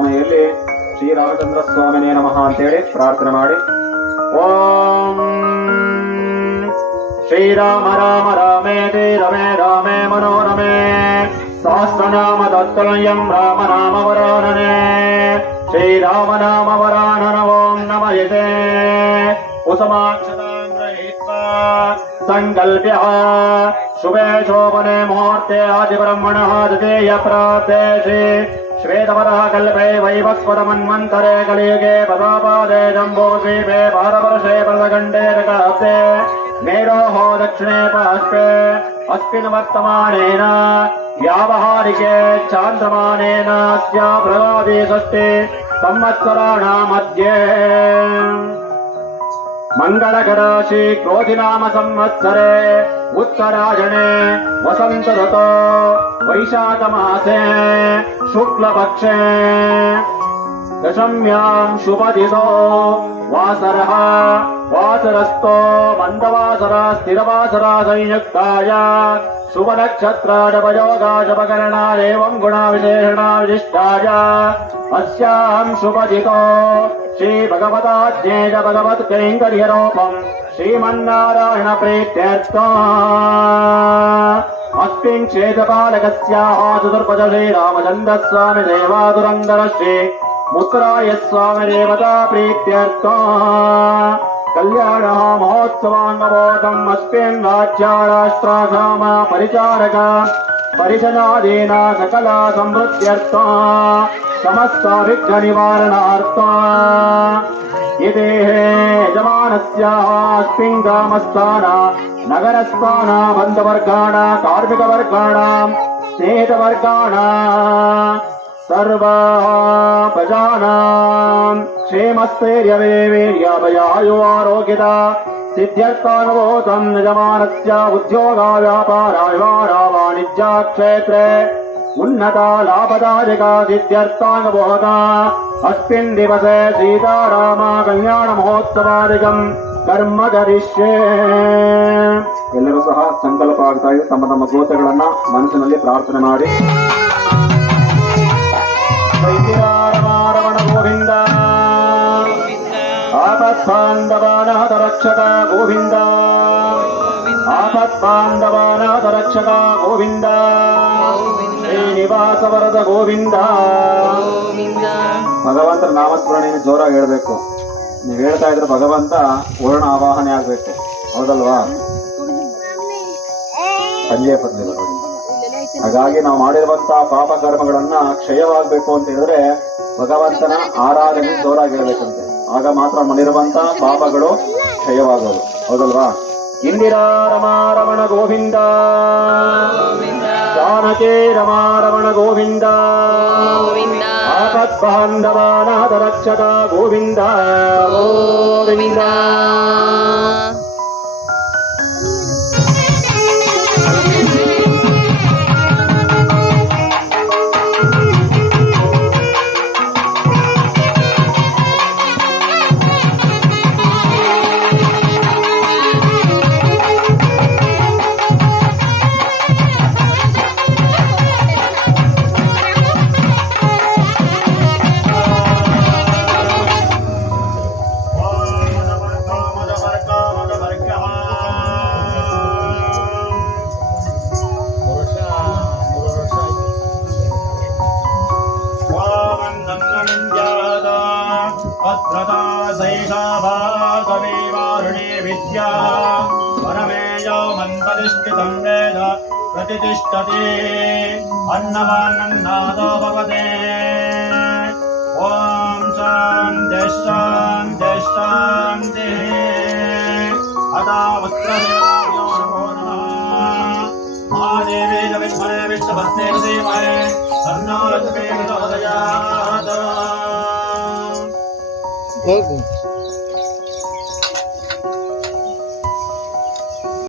ಸಮಯದಲ್ಲಿ ಶ್ರೀರಾಮಚಂದ್ರ ಸ್ವಾಮಿನೇ ನಮಃ ಅಂತೇಳಿ ಪ್ರಾರ್ಥನೆ ಮಾಡಿ. ಓಂ ಶ್ರೀರಾಮ ರಾಮ ರಾಮೇತಿ ರಮೇ ರಾಮೇ ಮನೋರಮೇ ಸಹಸ್ರನಾಮ ತತ್ತುಲ್ಯಂ ರಾಮನಾಮ ವರಾನನೆ ಶ್ರೀರಾಮನಾಮ ವರಾನನ. ಓಂ ನಮಯತೆ ಕುಸುಮಾಕ್ಷತಾಂ ಗೃಹೀತ್ವಾ ಸಂಕಲ್ಪ್ಯಃ ಶುಭೇ ಶೋಭನೆ ಮುಹೂರ್ತೆ ಆದಿಬ್ರಹ್ಮಣಃ द्वितीय प्राप्ते श्री श्वेतवरः कल्पे वैवस्वतमन्वन्तरे कलियुगे पदापादे जम्बूद्वीपे भारतवर्षे प्रदखण्डे रकाब्दे मेरोः दक्षिणे पार्श्वे अस्मिन् वर्तमानेन व्यावहारिके चान्द्रमानेन अस्य प्रगादि षष्ठे संवत्सराणां मध्ये मंगलकराशि क्रोधिनाम संवत्सरे उत्तरायणे वसंत ऋतो वैशाख मासे शुक्लपक्षे दशम्यां शुभदितो वासरः वासरस्तो मंदवासरा स्थिरवासरा संयुक्ताय शुभनक्षत्राजपयोगाजपकरणा एवं गुणाविशेषणा विशिष्टाय अस्यां शुभदितो श्री भगवताज्ञेय भगवत् कैङ्कर्यरूपं श्रीमन्नारायण प्रीत्यर्थम् अस्मिन् क्षेत्रपालकस्याः चतुर्पद श्रीरामचन्द्र स्वामी देवादुरन्दर श्री मुत्राय स्वामी देवता प्रीत्यर्थम् कल्याण महोत्सवाङ्गबोधम् अस्मिन् राज्याराष्ट्राधाम परिचारक परिजनादीना सकला समृद्ध्यर्थम् समस्त विघ्न निवारणार्थम् इति यजमानस्याः अस्मिन् ग्रामस्थान नगरस्थान बन्धुवर्गाणां कार्मिकवर्गाणां स्नेहितवर्गाणां सर्व प्रजानां क्षेमस्थैर्यवीर्याभयायु आरोग्यता सिद्ध्यर्थानुभूतं यजमानस्य उद्योग व्यापार व्यवहार वाणिज्य क्षेत्रे उन्नता लाभदायका सिद्ध्यर्थानुभूता अस्मिन् दिवसे सीताराम कल्याण महोत्सवादिकं कर्म करिष्ये. ಎಲ್ಲರೂ ಸಹ ಸಂಕಲ್ಪ ಆಗ್ತಾ ಇದೆ. ತಮ್ಮ ತಮ್ಮ ಗೋತ್ರಗಳನ್ನ ಮನಸ್ಸಿನಲ್ಲಿ ಪ್ರಾರ್ಥನೆ ಮಾಡಿ. ರಮಣ ಗೋವಿಂದ ಆಪತ್ಬಾಂಧವಾನಾಥ ರಕ್ಷಕ ಗೋವಿಂದ ಆಪತ್ಬಾಂಧವಾನಾಥ ರಕ್ಷಕ ಗೋವಿಂದ ಶ್ರೀನಿವಾಸ ವರದ ಗೋವಿಂದ. ಭಗವಂತನ ನಾಮಸ್ಮರಣೆಯನ್ನು ಜೋರಾಗಿ ಹೇಳ್ಬೇಕು. ನೀವು ಹೇಳ್ತಾ ಇದ್ರೆ ಭಗವಂತ ಪೂರ್ಣ ಆವಾಹನೆ ಆಗ್ಬೇಕು, ಹೌದಲ್ವಾ? ಸಂಜೆ ಪದ್ಯಗಳು. ಹಾಗಾಗಿ ನಾವು ಮಾಡಿರುವಂತಹ ಪಾಪ ಕರ್ಮಗಳನ್ನ ಕ್ಷಯವಾಗಬೇಕು ಅಂತ ಹೇಳಿದ್ರೆ ಭಗವಂತನ ಆರಾಧನೆ ಜೋರಾಗಿ ಹೇಳ್ಬೇಕಂತೆ. ಆಗ ಮಾತ್ರ ಮಾಡಿರುವಂತಹ ಪಾಪಗಳು ಕ್ಷಯವಾಗೋದು, ಹೌದಲ್ವಾ? ಇಂದಿರಾ ರಮಾರಮಣ ಗೋವಿಂದ, ಜಾನಕಿ ರಮಾರಮಣ ಗೋವಿಂದ, ಆಪತ್ಬಾಂಧವಾನಾಥ ರಕ್ಷಕ ಗೋವಿಂದ ಗೋವಿಂದ. परमेयमन्परिष्ठितं वेद प्रतिष्ठति अन्नवान्नन्नादो भवते. ॐ शान्तिः शान्तिः शान्तिः. अदा वस्त्रदेवाभ्यो नमो नमः. महादेवी च विद्महे विष्णुपत्ने धीमहि तन्नो लक्ष्मी प्रचोदयात्.